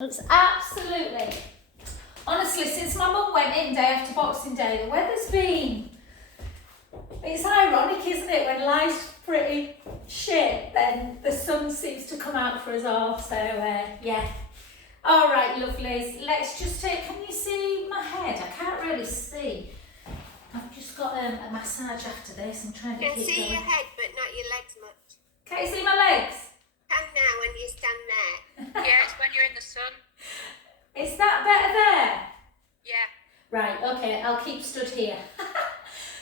It's absolutely, honestly, since my mum went in day after Boxing Day, the weather's been, it's ironic, isn't it, when life's pretty shit, then the sun seems to come out for us all, so yeah. All right, lovelies, let's just take, can you see my head? I can't really see. I've just got a massage after this, I'm trying to keep going. Can see your head, but not your legs much. Can you see my legs? Can now when you stand there. Yeah, it's when you're in the sun. Is that better there? Yeah. Right, okay, I'll keep stood here.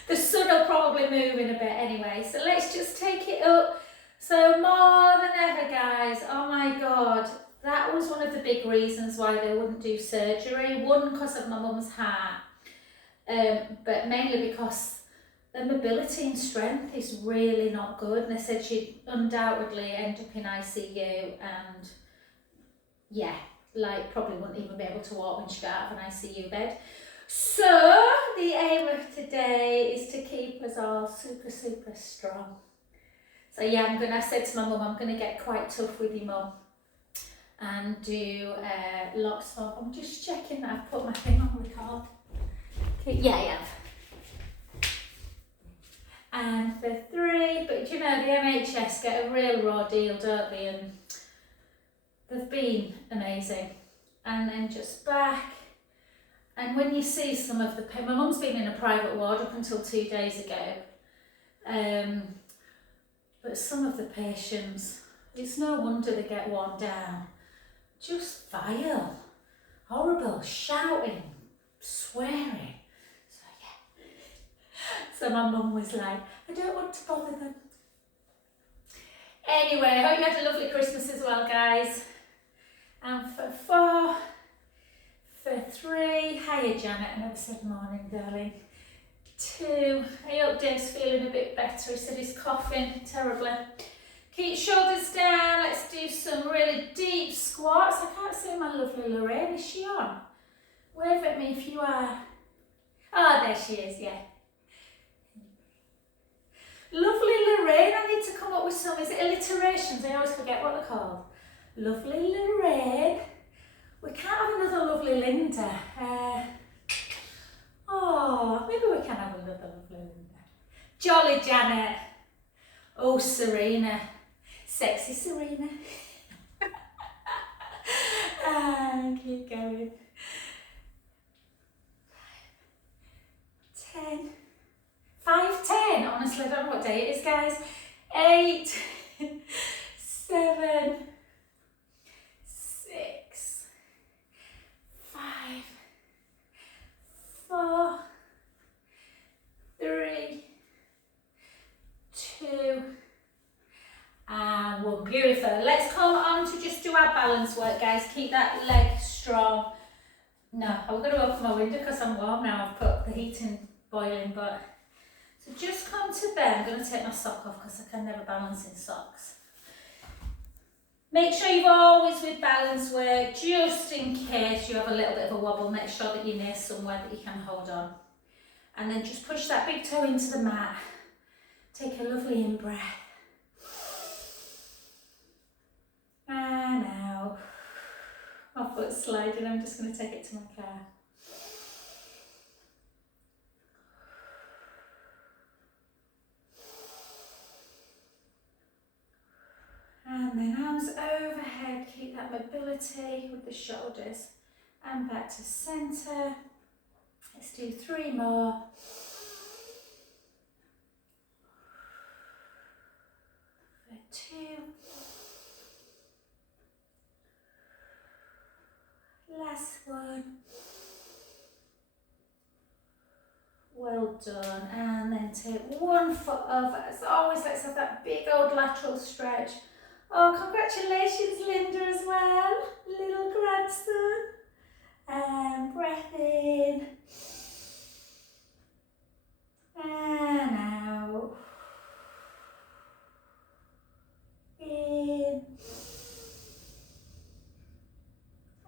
The sun will probably move in a bit anyway, so let's just take it up. So more than ever, guys, oh my God, that was one of the big reasons why they wouldn't do surgery. One, because of my mum's heart, but mainly because the mobility and strength is really not good. And they said she'd undoubtedly end up in ICU and yeah, like probably wouldn't even be able to walk when she got out of an ICU bed. So the aim of today is to keep us all super strong. So yeah, I said to my mum, I'm gonna get quite tough with you, mum, and do lots of, I'm just checking that I've put my thing on record. Okay, yeah, I have. And for 3, but you know, the NHS get a real raw deal, don't they? And they've been amazing. And then just back. And when you see some of the, my mum's been in a private ward up until 2 days ago. But some of the patients, it's no wonder they get worn down. Just vile, horrible, shouting, swearing. So yeah. So my mum was like, I don't want to bother them. Anyway, I hope you had a lovely Christmas as well, guys. And for 4, for 3, hiya Janet, I never said morning, darling. 2, I hope Dave's feeling a bit better. He said he's coughing terribly. Keep shoulders down. Let's do some really deep squats. I can't see my lovely Lorraine. Is she on? Wave at me if you are. Oh, there she is, yeah. Lovely Lorraine. I need to come up with some, is it alliterations? I always forget what they're called. Lovely Lorraine. We can't have another lovely Linda. Maybe we can have another lovely Linda. Jolly Janet. Oh, Serena. Sexy Serena. Keep going. 10. 5, 10. Honestly, I don't know what day it is, guys. 8, 7, 6, 5, 4, 3, 2, and 1. Beautiful. Let's come on to just do our balance work, guys. Keep that leg strong. No, I'm going to open my window because I'm warm now. I've put the heating boiling, but so just come to bed. I'm going to take my sock off because I can never balance in socks. Make sure you've always with balance work, just in case you have a little bit of a wobble, make sure that you're near somewhere that you can hold on. And then just push that big toe into the mat. Take a lovely in-breath. And out. My foot's sliding, I'm just going to take it to my car. And then arms overhead, keep that mobility with the shoulders. And back to centre. Let's do 3 more. For 2. Last one. Well done. And then take 1 foot over. As always, let's have that big old lateral stretch. Oh, congratulations, Linda, as well. Little grandson. And breath in. And out. In.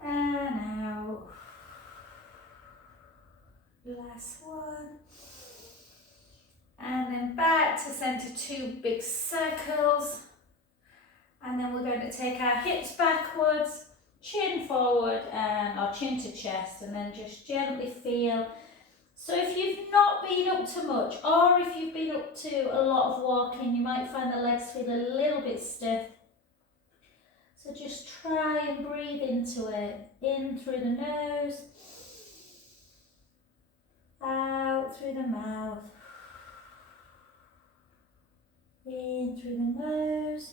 And out. Last one. And then back to centre, 2 big circles. And then we're going to take our hips backwards, chin forward and or chin to chest, and then just gently feel. So if you've not been up to much, or if you've been up to a lot of walking, you might find the legs feel a little bit stiff. So just try and breathe into it. In through the nose, out through the mouth. In through the nose,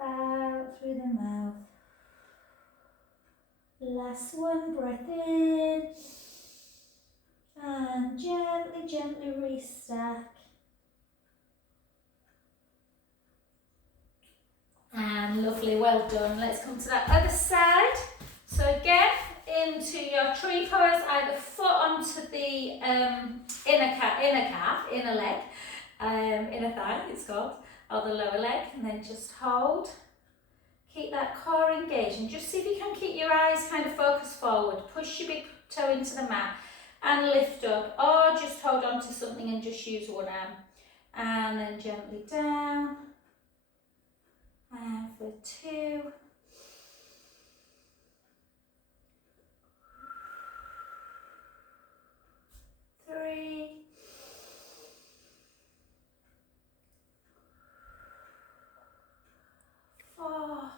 out through the mouth. Last one, breath in, and gently, gently restack. And lovely, well done. Let's come to that other side. So again, into your tree pose, either foot onto the inner leg, inner thigh it's called, or the lower leg, and then just hold. Keep that core engaged and just see if you can keep your eyes kind of focused forward. Push your big toe into the mat and lift up, or just hold on to something and just use one arm. And then gently down. And for 2. 3. 4.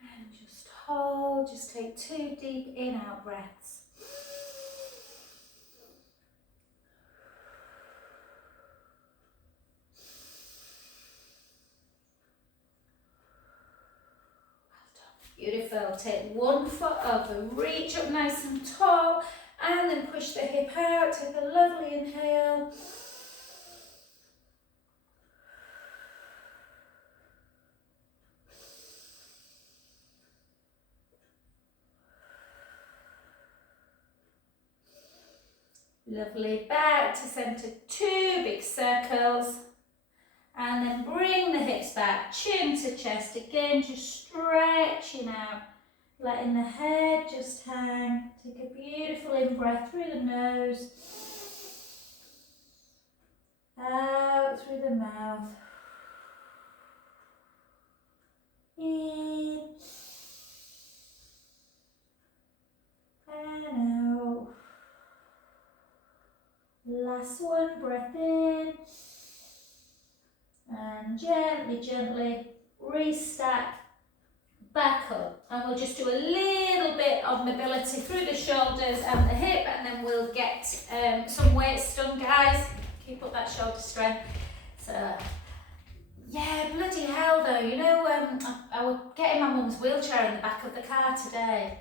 And just hold, just take 2 deep in-out breaths. Beautiful. Take one foot over, reach up nice and tall, and then push the hip out. Take a lovely inhale. Lovely. Back to centre, 2 big circles. And then bring the hips back, chin to chest. Again, just stretching out, letting the head just hang. Take a beautiful in-breath through the nose, out through the mouth. In and out. Last one, breath in. And gently, gently restack back up. And we'll just do a little bit of mobility through the shoulders and the hip, and then we'll get some weights done, guys. Keep up that shoulder strength. So, yeah, bloody hell though. You know, I was getting my mum's wheelchair in the back of the car today.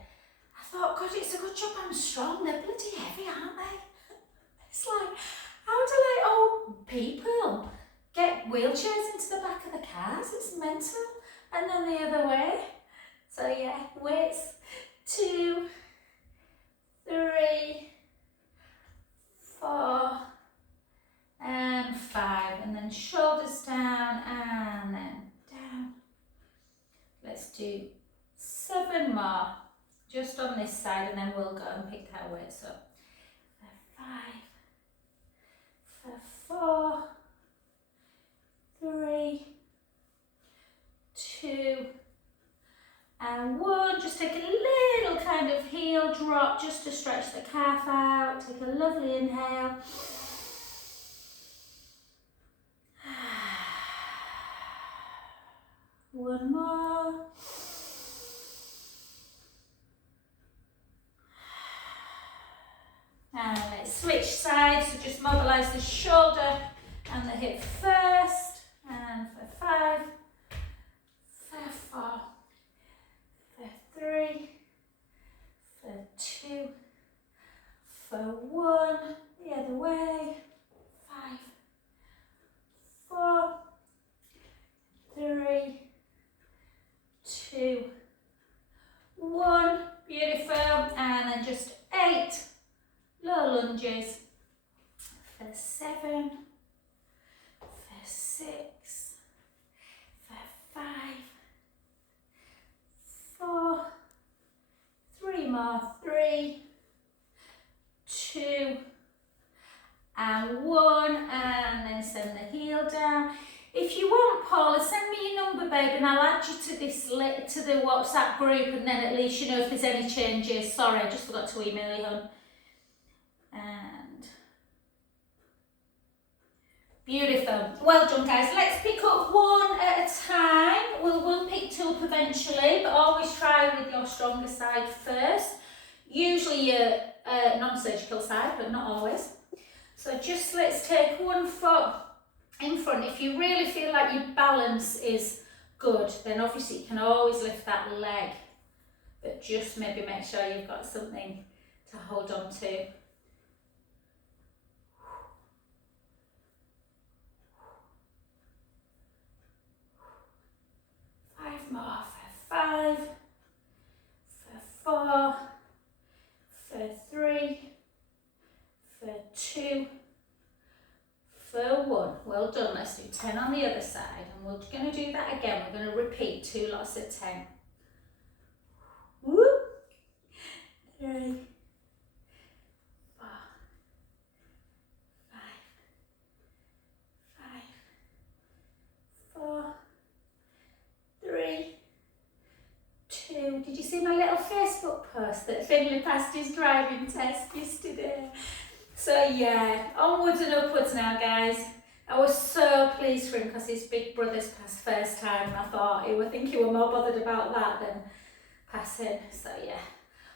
I thought, God, it's a good job I'm strong. They're bloody heavy, aren't they? It's like, how do like old people get wheelchairs into the back of the cars? It's mental. And then the other way. So yeah, weights, 2, 3, 4, and 5. And then shoulders down and then down. Let's do 7 more, just on this side, and then we'll go and pick our weights up. For 5, for 4, 3, 2, and 1. Just take a little kind of heel drop just to stretch the calf out. Take a lovely inhale. One more. And let's switch sides, so just mobilise the shoulder and the hip first. And for 5, for 4, for 3, for 2, for 1, the other way. 5, 4, 3, 2, 1. Beautiful. And then just 8 low lunges. For 7, for 6, for 5, 4, 3 more. 3, 2, and 1. And then send the heel down. Paula, send me your number, babe, and I'll add you to this to the WhatsApp group, and then at least you know if there's any changes. Sorry, I just forgot to email you, hon. And beautiful. Well done, guys. Let's pick up one at a time. We'll pick two up eventually, but always try with your stronger side first. Usually your non-surgical side, but not always. So just let's take one foot in front. If you really feel like your balance is good, then obviously you can always lift that leg, but just maybe make sure you've got something to hold on to. Five more for 5, for 4, for 3, for 2, for 1. Well done. Let's do 10 on the other side, and we're going to do that again. We're going to repeat 2 lots of 10. Woo! 3, 4, 5, 4, 3, 2. Did you see my little Facebook post that Finley passed his driving test yesterday? So yeah, onwards and upwards now, guys. I was so pleased for him because his big brother's passed first time, and I thought I think he were more bothered about that than passing. So yeah,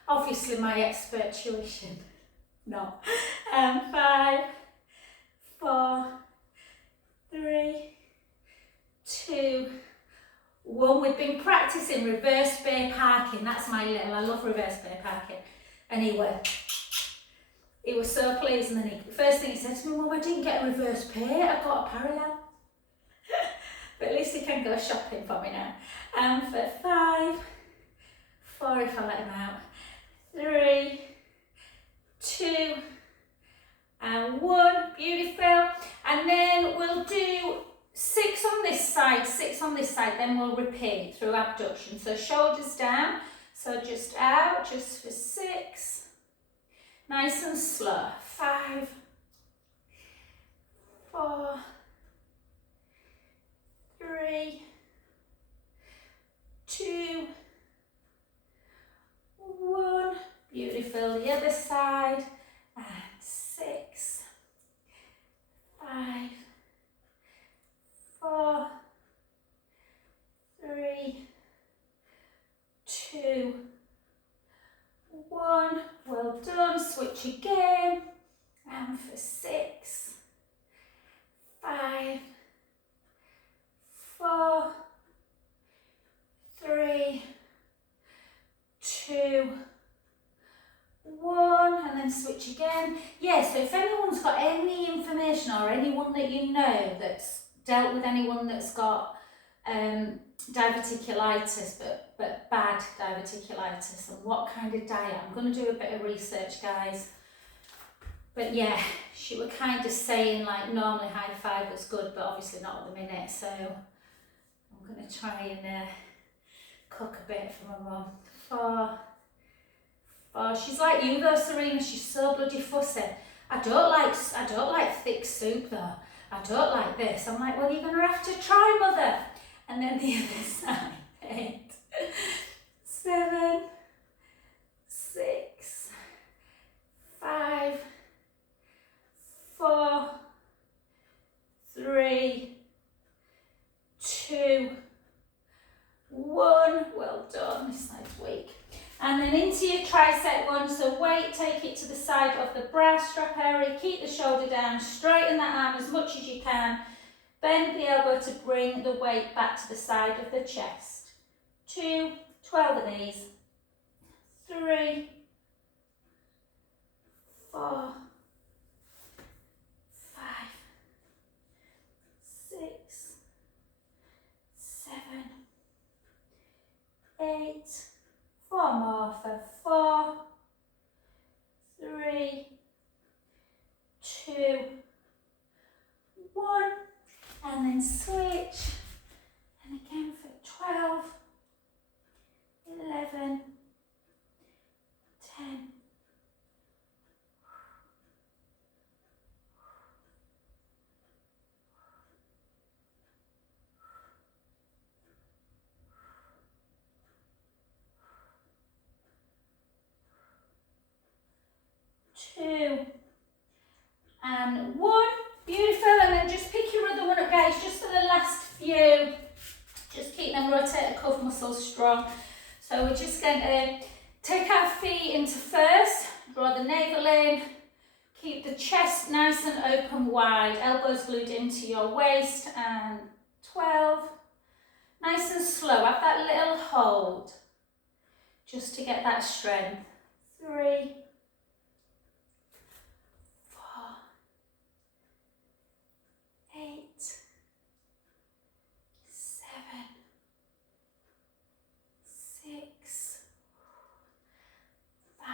obviously my expert tuition. No. 5, 4, 3, 2, 1. We've been practicing reverse bay parking. That's my little, I love reverse bay parking. Anyway, he was so pleased, and then first thing he said to me, Mum, I didn't get a reverse pay, I got a parallel. But at least he can go shopping for me now. For 5, 4 if I let him out, 3, 2, and 1. Beautiful. And then we'll do 6 on this side, 6 on this side, then we'll repeat through abduction. So shoulders down, so just out, just for 6. Nice and slow. 5, 4, 3, 2, 1. Beautiful. The other side. And 6, 5, 4, 3, 2, 1. Well done. Switch again. And for 6, 5, 4, 3, 2, 1, and then switch again. Yeah, so if anyone's got any information or anyone that you know that's dealt with anyone that's got diverticulitis, but bad diverticulitis, and what kind of diet, I'm going to do a bit of research, guys. But yeah, she was kind of saying like normally high fiber's good, but obviously not at the minute, so I'm going to try and cook a bit for my mum. 4, 4. She's like you though, Serena. She's so bloody fussy. I don't like thick soup though. I don't like this. I'm like, well, you're gonna have to try, mother. And then the other side. 8, 7, 6, 5, 4, 3, 2, 1. Well done. This side's weak. And then into your tricep one. So weight, take it to the side of the bra strap area. Keep the shoulder down. Straighten that arm as much as you can. Bend the elbow to bring the weight back to the side of the chest. 2, 12 of these. 3, 4, 5, 6, 7, 8. 4 more for 4, 3, 2, 1, and then switch, and again for 12, 11, 10, 9, 2, and 1. Beautiful. And then just pick your other one up, guys, just for the last few. Just keep them rotator cuff muscles strong. So we're just going to take our feet into first, draw the navel in, keep the chest nice and open wide, elbows glued into your waist, and 12. Nice and slow, have that little hold, just to get that strength. 3, 4, 8, 7, 6, 5,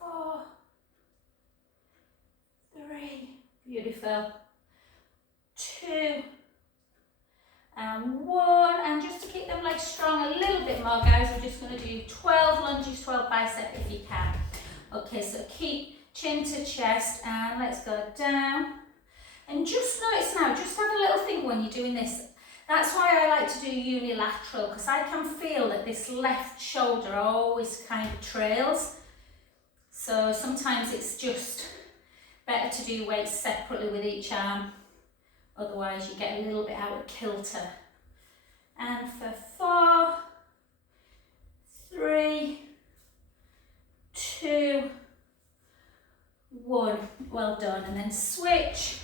4, 3, beautiful, 2, and 1, and just to keep them legs strong a little bit more, guys, we're just going to do 12 lunges, 12 bicep if you can. Okay, so keep chin to chest, and let's go down. And just notice now, just have a little think when you're doing this. That's why I like to do unilateral, because I can feel that this left shoulder always kind of trails. So sometimes it's just better to do weights separately with each arm. Otherwise you get a little bit out of kilter. And for 4, 3, 2, 1. Well done. And then switch.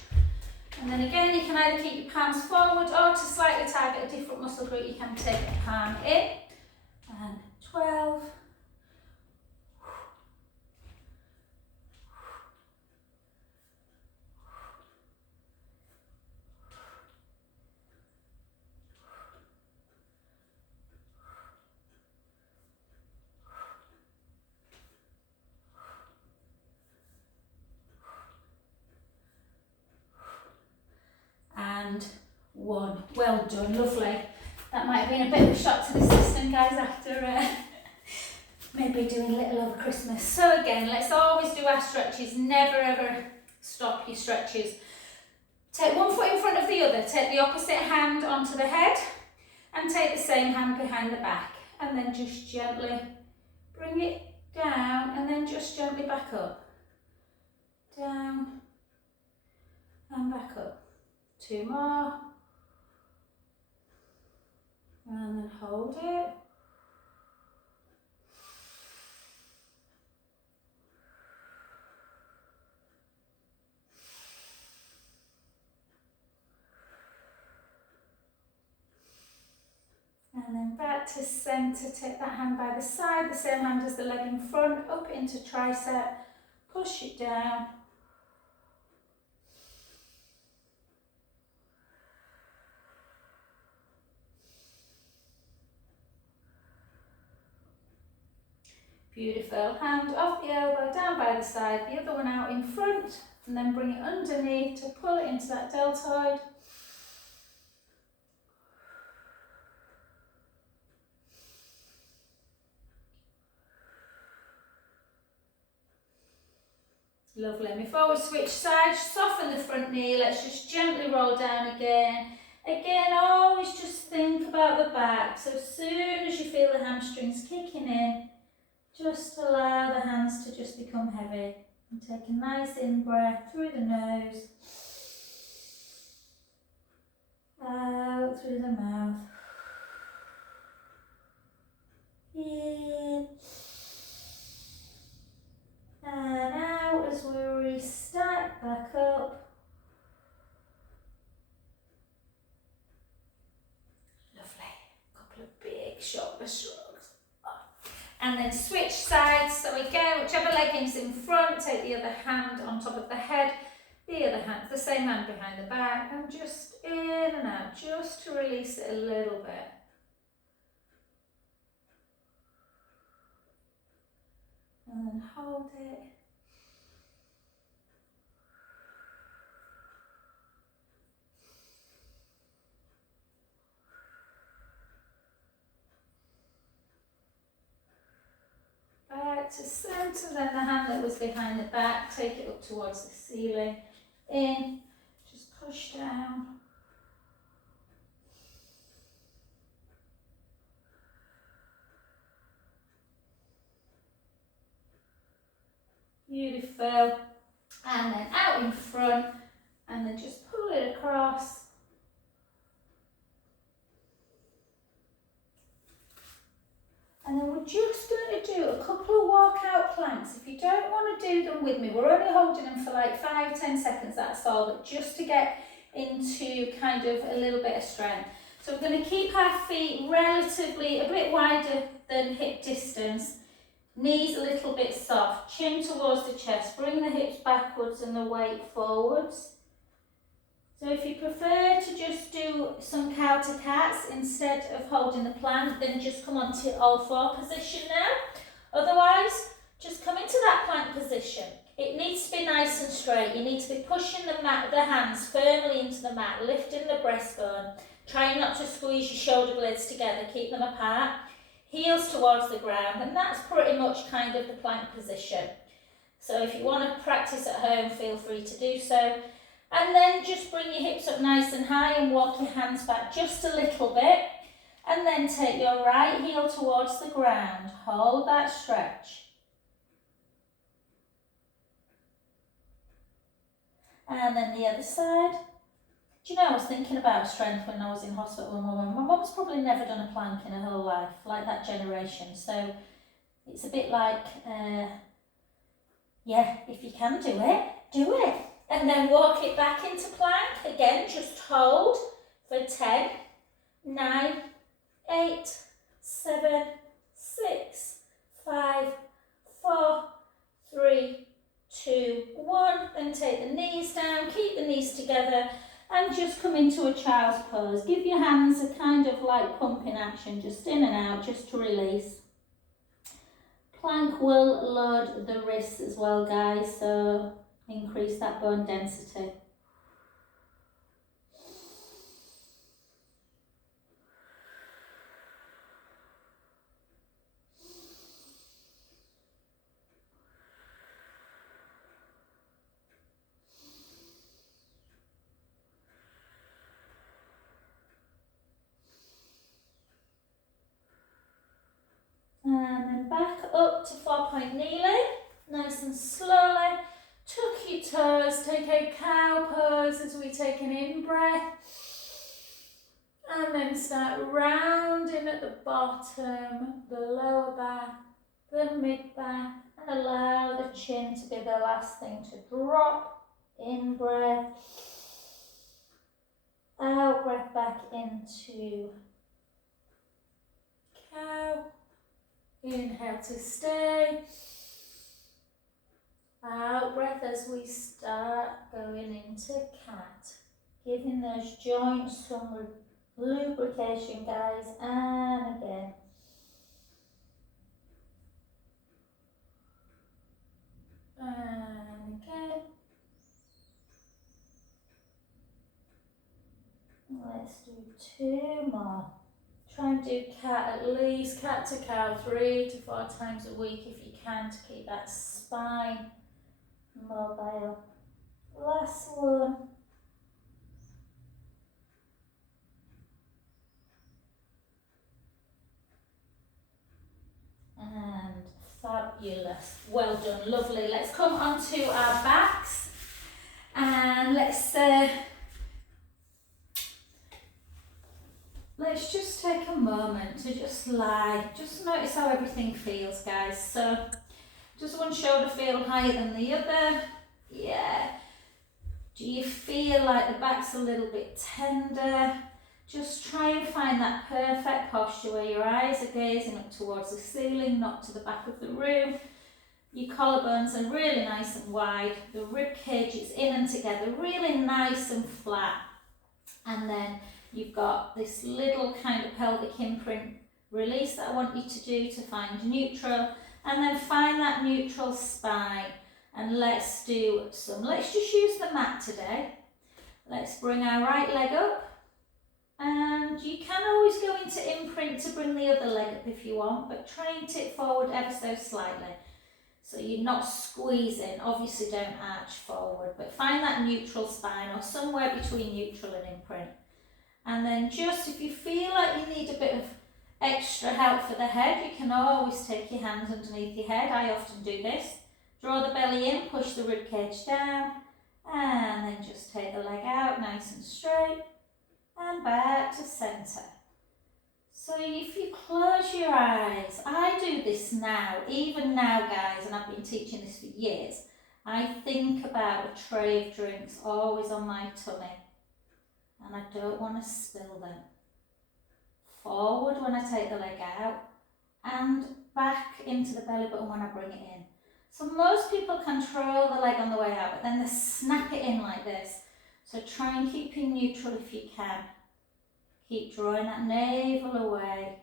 And then again, you can either keep your palms forward, or to slightly target a different muscle group, you can take the palm in. And 12. And 1. Well done, lovely. That might have been a bit of a shock to the system, guys, after maybe doing a little over Christmas. So again, let's always do our stretches, never ever stop your stretches. Take one foot in front of the other, take the opposite hand onto the head, and take the same hand behind the back, and then just gently bring it down, and then just gently back up. Down, and back up. 2 more, and then hold it. And then back to centre, take that hand by the side, the same hand as the leg in front, up into tricep, push it down. Beautiful. Hand off the elbow, down by the side, the other one out in front, and then bring it underneath to pull it into that deltoid. Lovely. And before we switch sides, soften the front knee. Let's just gently roll down again. Again, always just think about the back. So as soon as you feel the hamstrings kicking in, just allow the hands to just become heavy. And take a nice in-breath through the nose, out through the mouth. In and out as we restart back up. Lovely. Couple of big shoulder shrugs. And then switch sides. So again, whichever leg is in front, take the other hand on top of the head, the other hand, the same hand behind the back, and just in and out, just to release it a little bit. And then hold it. Back to centre, then the hand that was behind the back, take it up towards the ceiling. In, just push down. Beautiful. And then out in front, and then just pull it across. And then we're just going to do a couple of walkout planks. If you don't want to do them with me, we're only holding them for like 5-10 seconds, that's all, but just to get into kind of a little bit of strength. So we're going to keep our feet relatively a bit wider than hip distance, knees a little bit soft, chin towards the chest, bring the hips backwards and the weight forwards. So if you prefer to just do some cow to cats instead of holding the plank, then just come on to all four position now. Otherwise, just come into that plank position. It needs to be nice and straight. You need to be pushing the hands firmly into the mat, lifting the breastbone, trying not to squeeze your shoulder blades together, keep them apart, heels towards the ground, and that's pretty much kind of the plank position. So if you want to practice at home, feel free to do so. And then just bring your hips up nice and high and walk your hands back just a little bit. And then take your right heel towards the ground. Hold that stretch. And then the other side. Do you know, I was thinking about strength when I was in hospital with my mum. My mum's probably never done a plank in her whole life, like that generation. So it's a bit like, yeah, if you can do it, do it. And then walk it back into plank. Again, just hold for 10, 9, 8, 7, 6, 5, 4, 3, 2, 1. Then take the knees down, keep the knees together, and just come into a child's pose. Give your hands a kind of like pumping action, just in and out, just to release. Plank will load the wrists as well, guys, so increase that bone density. And then back up to 4-point kneeling, nice and slowly. Tuck your toes, take a cow pose as we take an in-breath. And then start rounding at the bottom, the lower back, the mid-back, and allow the chin to be the last thing to drop. In-breath, out-breath back into cow. Inhale to stay. Out breath as we start going into cat. Giving those joints some lubrication, guys, and again. And again. Let's do 2 more. Try and do cat at least, cat to cow 3 to 4 times a week if you can, to keep that spine mobile. Last one. And fabulous. Well done, lovely. Let's come onto our backs and let's just take a moment to just lie. Just notice how everything feels, guys. So, does one shoulder feel higher than the other? Yeah. Do you feel like the back's a little bit tender? Just try and find that perfect posture where your eyes are gazing up towards the ceiling, not to the back of the room. Your collarbones are really nice and wide. The rib cage is in and together, really nice and flat. And then you've got this little kind of pelvic imprint release that I want you to do to find neutral. And then find that neutral spine. And let's just use the mat today. Let's bring our right leg up. And you can always go into imprint to bring the other leg up if you want, but try and tip forward ever so slightly. So you're not squeezing, obviously don't arch forward, but find that neutral spine or somewhere between neutral and imprint. And then just if you feel like you need a bit of extra help for the head, you can always take your hands underneath your head. I often do this Draw the belly in, push the rib cage down, and then just take the leg out nice and straight, and back to centre. So if you close your eyes, I do this now, even now guys, and I've been teaching this for years, I think about a tray of drinks always on my tummy, and I don't want to spill them. Forward when I take the leg out, and back into the belly button when I bring it in. So most people control the leg on the way out, but then they snap it in like this. So try and keep in neutral if you can. Keep drawing that navel away.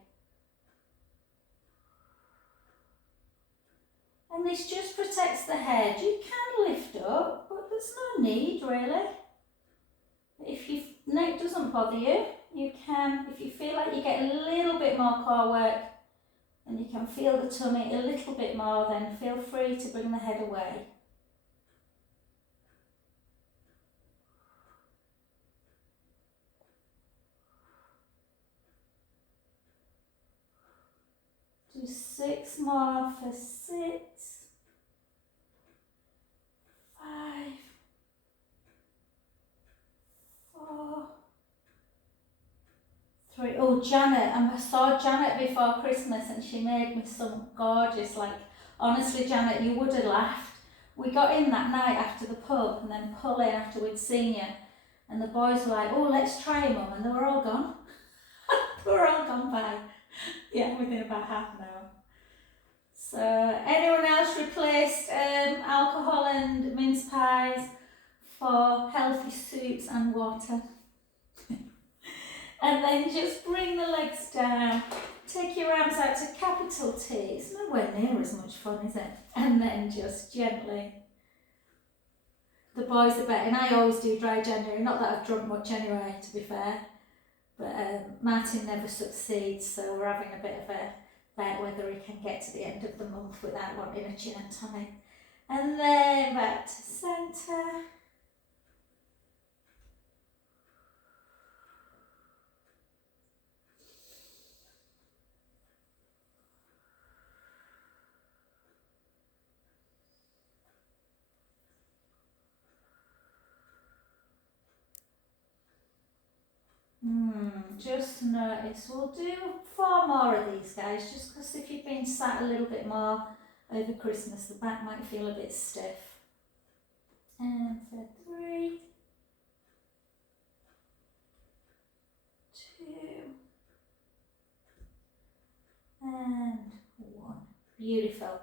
And this just protects the head. You can lift up, but there's no need really. If your neck doesn't bother you, you can, if you feel like you get a little bit more core work and you can feel the tummy a little bit more, then feel free to bring the head away. Do 6 more for 6, 5, 4, 3. Oh, Janet, I saw Janet before Christmas and she made me some gorgeous, like, honestly Janet, you would have laughed. We got in that night after the pub and then pull in after we'd seen you, and the boys were like, oh, let's try Mum, and they were all gone. They were all gone by, yeah, within about half an hour. So, anyone else replaced alcohol and mince pies for healthy soups and water? And then just bring the legs down, take your arms out to capital T. It's nowhere near as much fun, is it? And then just gently. The boys are betting. I always do dry January, not that I've drunk much anyway, to be fair. But Martin never succeeds, so we're having a bit of a bet whether he can get to the end of the month without wanting a gin and tonic. And then back to centre. Just notice, we'll do 4 more of these guys, just because if you've been sat a little bit more over Christmas, the back might feel a bit stiff. And for 3, 2, and 1. Beautiful.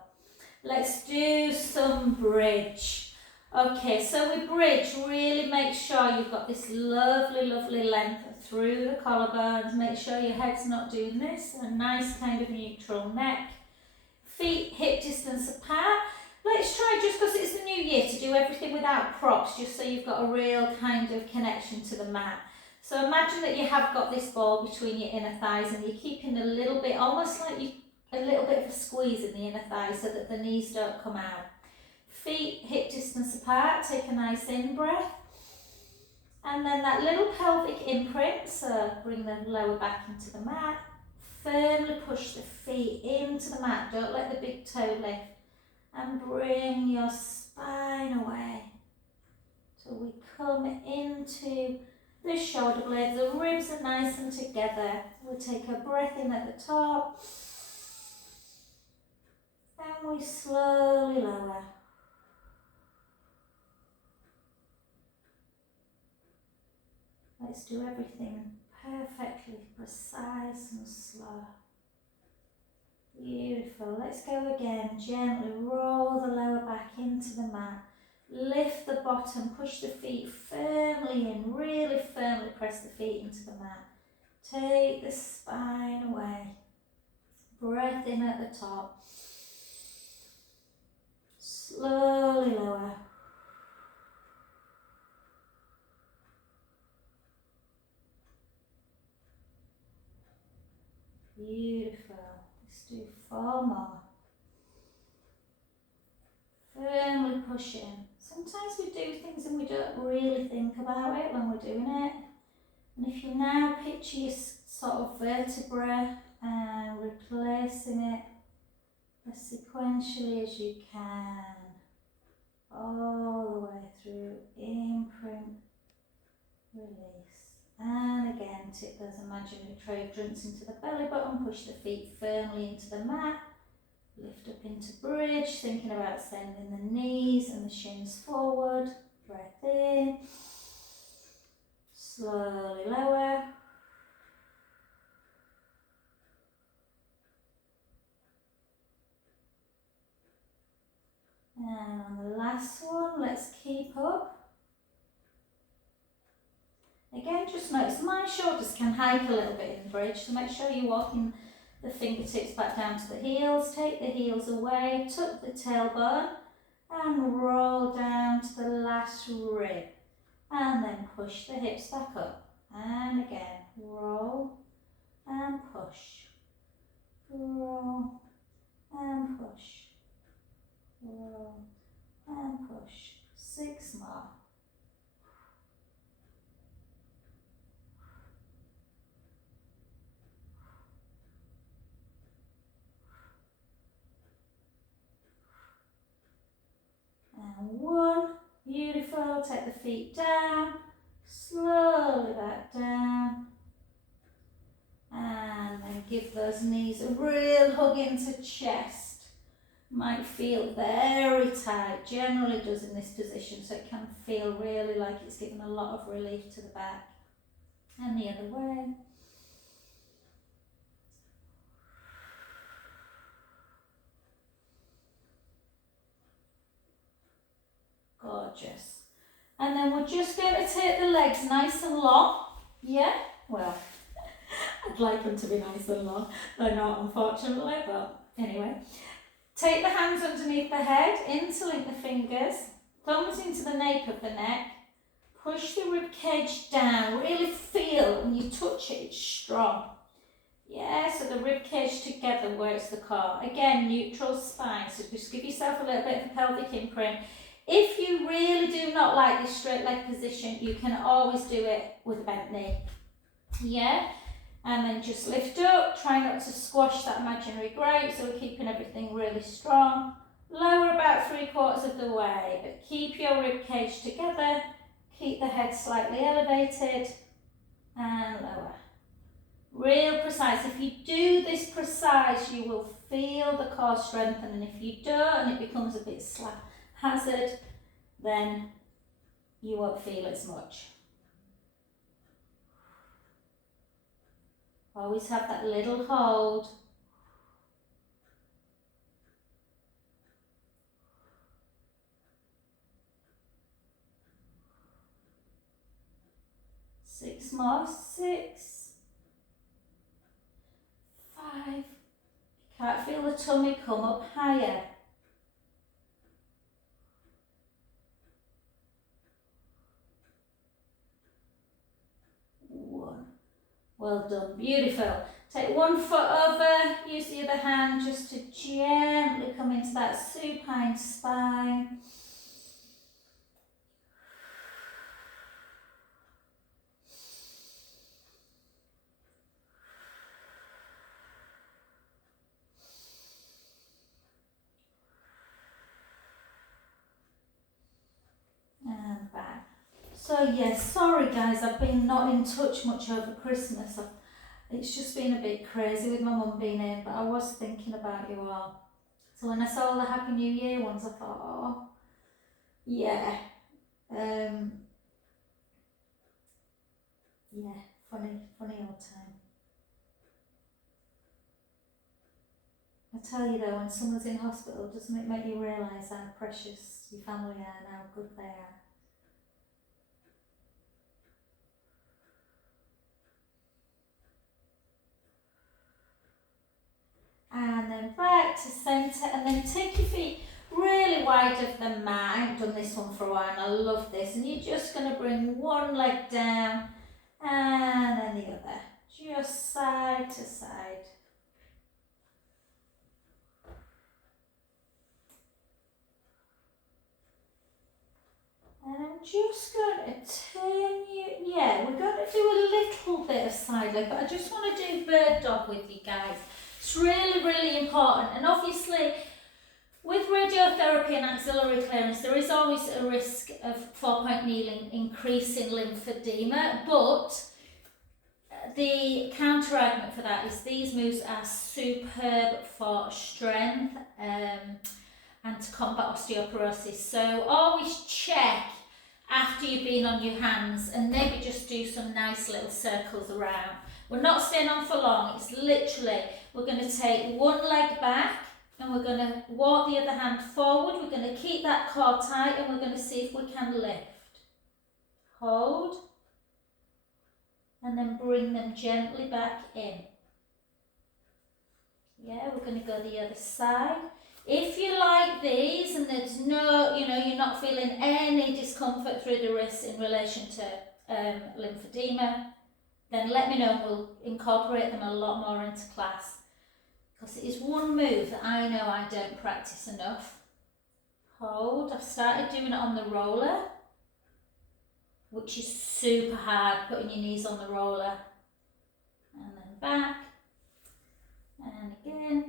Let's do some bridge. Okay, so with bridge, really make sure you've got this lovely, lovely length through the collarbones. Make sure your head's not doing this. A nice kind of neutral neck. Feet hip distance apart. Let's try, just because it's the new year, to do everything without props, just so you've got a real kind of connection to the mat. So imagine that you have got this ball between your inner thighs and you're keeping a little bit, almost like a little bit of a squeeze in the inner thighs so that the knees don't come out. Feet hip distance apart, take a nice in breath. And then that little pelvic imprint, so bring the lower back into the mat. Firmly push the feet into the mat, don't let the big toe lift. And bring your spine away till we come into the shoulder blades. The ribs are nice and together. We'll take a breath in at the top. And we slowly lower. Let's do everything perfectly precise and slow. Beautiful. Let's go again. Gently roll the lower back into the mat. Lift the bottom, push the feet firmly in. Really firmly press the feet into the mat. Take the spine away. Breath in at the top. Slowly lower. Beautiful. Let's do 4 more. Firmly push in. Sometimes we do things and we don't really think about it when we're doing it. And if you now picture your sort of vertebra and replacing it as sequentially as you can. all the way through, imprint, release. And again, tip those imaginary tray drinks into the belly button, push the feet firmly into the mat, lift up into bridge, thinking about sending the knees and the shins forward. Breath in, slowly lower. And on the last one, let's keep up. Again, just notice my shoulders can hike a little bit in bridge, so make sure you're walking the fingertips back down to the heels. Take the heels away, tuck the tailbone and roll down to the last rib. And then push the hips back up. And again, roll and push. Roll and push. Roll and push. 6 more. And 1. Beautiful. Take the feet down. Slowly back down. And then give those knees a real hug into chest. Might feel very tight, generally does in this position, so it can feel really like it's giving a lot of relief to the back. And the other way. Gorgeous. And then we're just going to take the legs nice and long. Yeah? Well, I'd like them to be nice and long. They're not, unfortunately, but anyway. Take the hands underneath the head, interlink the fingers, thumbs into the nape of the neck, push the rib cage down, really feel when you touch it, it's strong. Yeah, so the rib cage together works the core. Again, neutral spine, so just give yourself a little bit of a pelvic imprint. If you really do not like this straight leg position, you can always do it with a bent knee. Yeah? And then just lift up, try not to squash that imaginary grate, so we're keeping everything really strong. Lower about 3/4 of the way, but keep your rib cage together, keep the head slightly elevated, and lower. Real precise. If you do this precise, you will feel the core strengthen, and if you don't, and it becomes a bit haphazard, then you won't feel as much. Always have that little hold. Six more. 6, 5. Can't feel the tummy come up higher. 1. Well done, beautiful. Take one foot over, use the other hand just to gently come into that supine spine. And back. So yes, sorry guys, I've been not in touch much over Christmas. It's just been a bit crazy with my mum being in, but I was thinking about you all. So when I saw the Happy New Year ones, I thought, oh, yeah. Yeah, funny old time. I tell you though, when someone's in hospital, doesn't it make you realise how precious your family are and how good they are? And then back to centre, and then take your feet really wide of the mat. I haven't done this one for a while and I love this. And you're just going to bring one leg down and then the other, just side to side. And I'm just going to turn you, yeah, we're going to do a little bit of side leg, but I just want to do bird dog with you guys. It's really, really important. And obviously, With radiotherapy and axillary clearance, there is always a risk of 4-point kneeling increasing lymphedema, but the counter argument for that is these moves are superb for strength and to combat osteoporosis. So always check after you've been on your hands and maybe just do some nice little circles around. We're not staying on for long. It's literally, we're going to take one leg back and we're going to walk the other hand forward. We're going to keep that core tight and we're going to see if we can lift. Hold. And then bring them gently back in. Yeah, we're going to go the other side. If you like these and there's no, you're not feeling any discomfort through the wrists in relation to lymphedema, then let me know and we'll incorporate them a lot more into class. Because it is one move that I know I don't practice enough. Hold. I've started doing it on the roller, which is super hard, putting your knees on the roller. And then back. And again.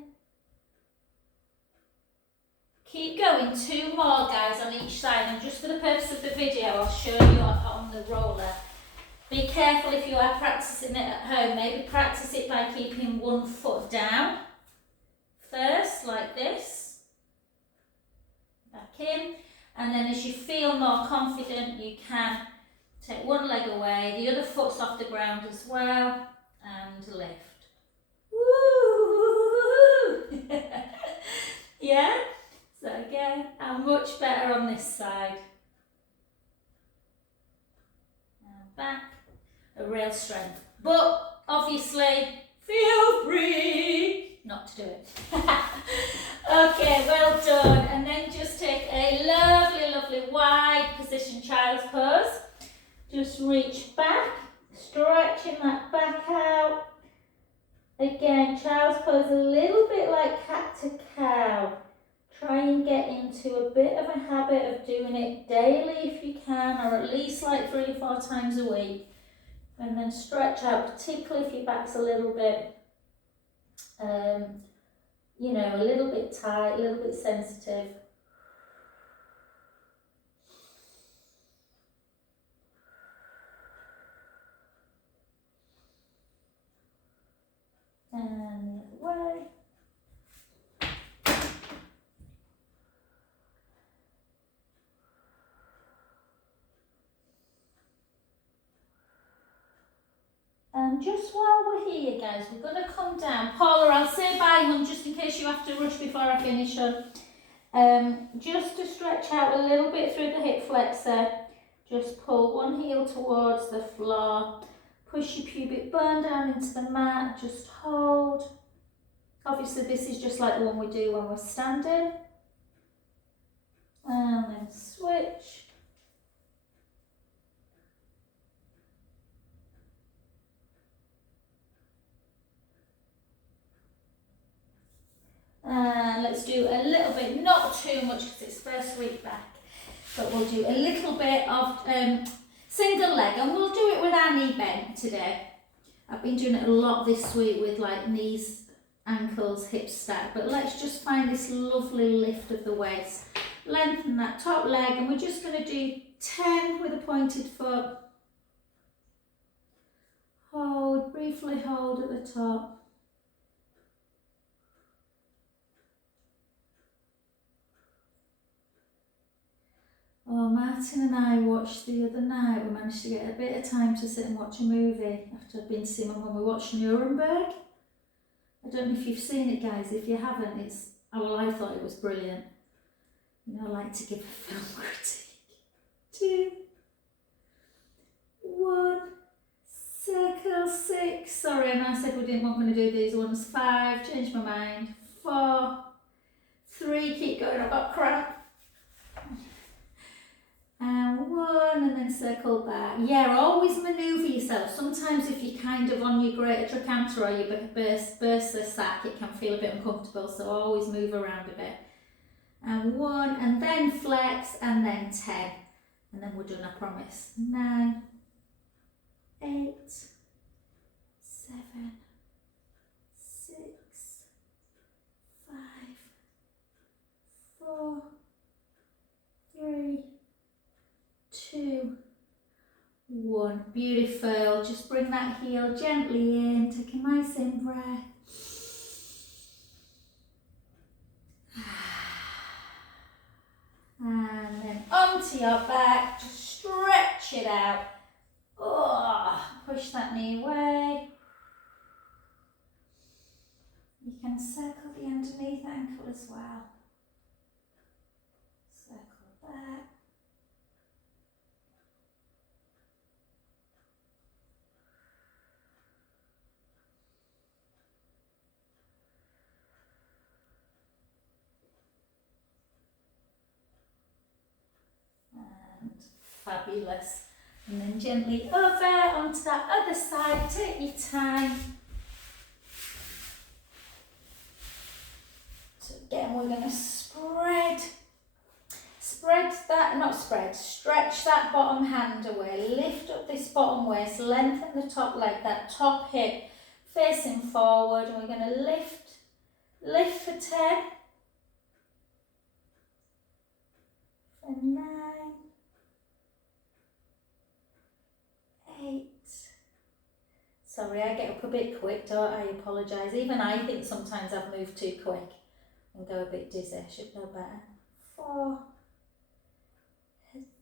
Keep going, 2 more guys on each side, and just for the purpose of the video I'll show you on the roller. Be careful if you are practicing it at home, maybe practice it by keeping one foot down. First, like this. Back in. And then as you feel more confident, you can take one leg away, the other foot's off the ground as well, and lift. Woo! Yeah? So again, I'm much better on this side. And back, a real strength. But obviously, feel free not to do it. Okay, well done. And then just take a lovely, lovely wide position, child's pose. Just reach back, stretching that back out. Again, child's pose a little bit like cat to cow. Try and get into a bit of a habit of doing it daily if you can, or at least like 3 or 4 times a week. And then stretch out, particularly if your back's a little bit, a little bit tight, a little bit sensitive. And the other way. And just while we're here, guys, we're going to come down. Paula, I'll say bye, hon, just in case you have to rush before I finish, hon. Just to stretch out a little bit through the hip flexor, just pull one heel towards the floor. Push your pubic bone down into the mat, just hold. Obviously this is just like the one we do when we're standing. And then switch. And let's do a little bit, not too much because it's first week back, but we'll do a little bit of single leg, and we'll do it with our knee bent today. I've been doing it a lot this week with like knees, ankles, hips stacked, but let's just find this lovely lift of the waist. Lengthen that top leg, and we're just going to do 10 with a pointed foot. Hold, briefly hold at the top. Oh, Martin and I watched the other night. We managed to get a bit of time to sit and watch a movie after I'd been to see my mum. We watched Nuremberg. I don't know if you've seen it, guys. If you haven't, I thought it was brilliant. I like to give a film critique. 2, 1, circle 6. Sorry, and I said we didn't want to do these ones. 5, changed my mind. 4, 3, keep going, I've got cramp. And 1, and then circle back. Yeah, always manoeuvre yourself. Sometimes if you're kind of on your greater trochanter or you burst the sack, it can feel a bit uncomfortable, so always move around a bit. And 1, and then flex, and then 10. And then we're done, I promise. 9, 8, 7, 6, 5, beautiful. Just bring that heel gently in, take a nice in breath. And then onto your back, just stretch it out. Oh, push that knee away. You can circle the underneath ankle as well. Circle back. And fabulous. And then gently over onto that other side. Take your time. So again, we're going to stretch that bottom hand away, lift up this bottom waist, lengthen the top leg, that top hip facing forward, and we're going to lift for 10, for 9, 8, sorry, I get up a bit quick, don't I? Apologise, even I think sometimes I've moved too quick and go a bit dizzy, I should know better. 4,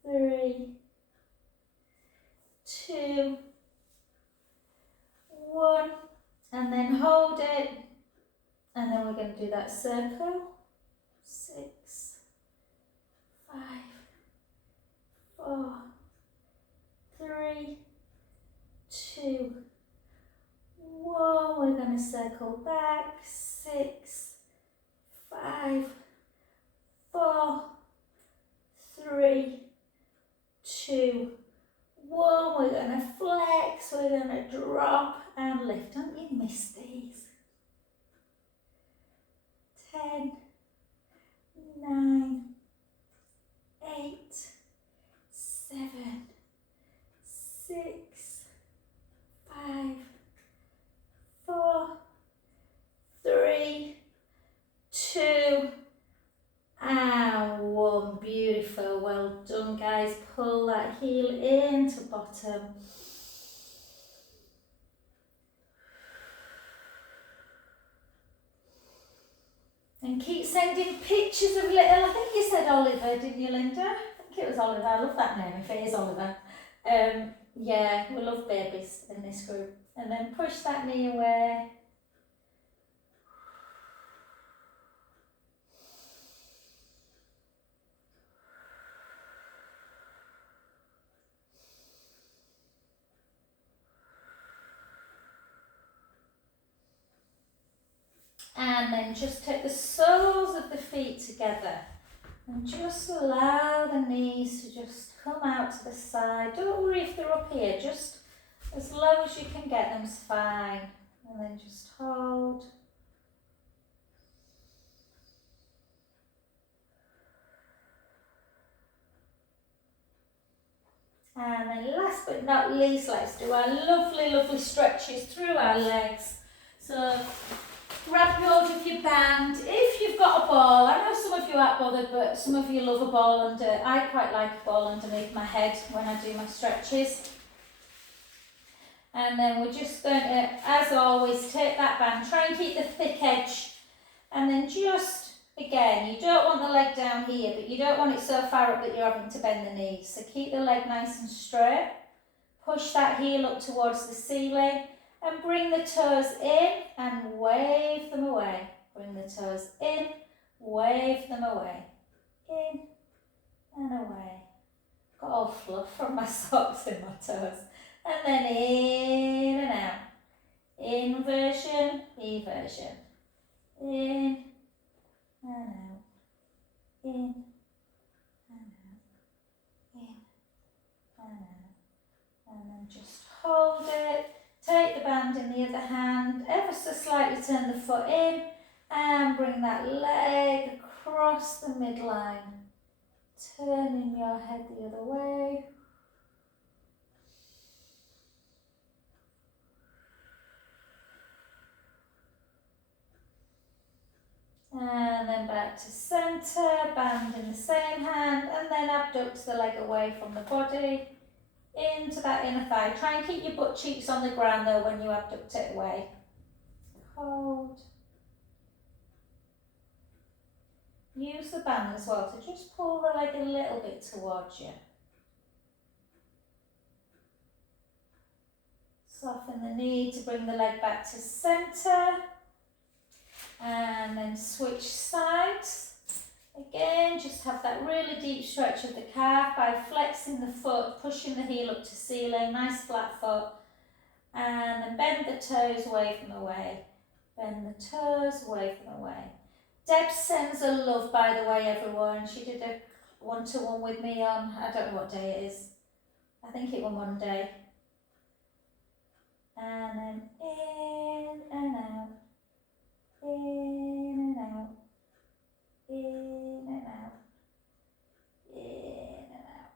3, 2, 1, and then hold it, and then we're going to do that circle. 6, 5, 4, 3, 2, 1. We're going to circle back. 6, 5, 4, 3, 2, 1. We're going to flex, we're going to drop and lift. Don't you miss these? 10, 9, 8, 7, 6, 5, 4, 3, 2, and 1. Beautiful. Well done, guys. Pull that heel into bottom. And keep sending pictures of little, I think you said Oliver, didn't you, Linda? I think it was Oliver. I love that name if it is Oliver. Yeah, we love babies in this group. And then push that knee away. And then just take the soles of the feet together and just allow the knees to just come out to the side. Don't worry if they're up here, just as low as you can get them's fine. And then just hold. And then last but not least, let's do our lovely, lovely stretches through our legs. So grab hold of your band. If you've got a ball, I know some of you aren't bothered, but some of you love a ball under. I quite like a ball underneath my head when I do my stretches. And then we're just going to, as always, take that band, try and keep the thick edge, and then just, again, you don't want the leg down here, but you don't want it so far up that you're having to bend the knees. So keep the leg nice and straight, push that heel up towards the ceiling, and bring the toes in and wave them away. Bring the toes in, wave them away. In and away. Got all fluff from my socks in my toes. And then in and out. Inversion, eversion. In and out. In and out. In and out. And then just hold it. Take the band in the other hand, ever so slightly turn the foot in and bring that leg across the midline. Turning your head the other way. And then back to centre, band in the same hand, and then abduct the leg away from the body. into that inner thigh. Try and keep your butt cheeks on the ground though when you abduct it away. Hold. Use the band as well to just pull the leg a little bit towards you. Soften the knee to bring the leg back to centre. And then switch sides. Again, just have that really deep stretch of the calf by flexing the foot, pushing the heel up to ceiling, nice flat foot. And then bend the toes away from the way. Bend the toes away from the way. Deb sends her love, by the way, everyone. She did a one-to-one with me on, I don't know what day it is. I think it was Monday. And then in and out. In and out. In and out. In and out.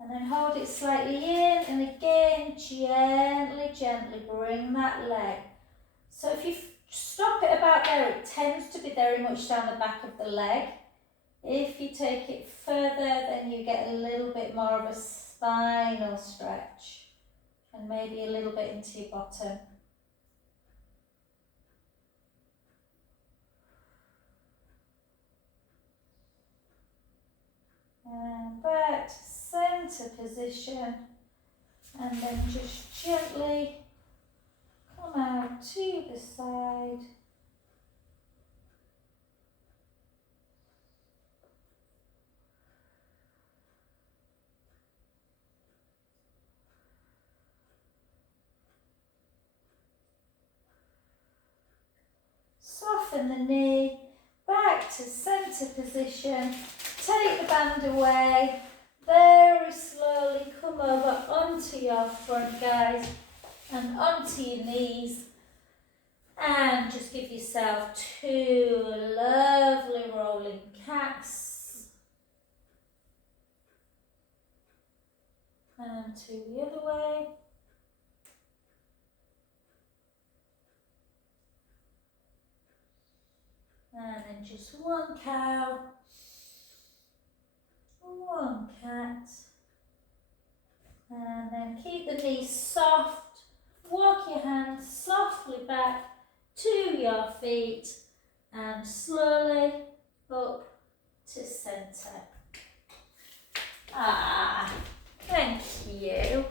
And then hold it slightly in, and again, gently bring that leg. So if you stop it about there, it tends to be very much down the back of the leg. If you take it further, then you get a little bit more of a spinal stretch and maybe a little bit into your bottom. And back to centre position, and then just gently come out to the side. Soften the knee, back to centre position, take the band away, very slowly come over onto your front, guys, and onto your knees, and just give yourself 2 lovely rolling cats, and 2 the other way. And then just 1 cow, 1 cat, and then keep the knees soft, walk your hands softly back to your feet and slowly up to centre. Thank you.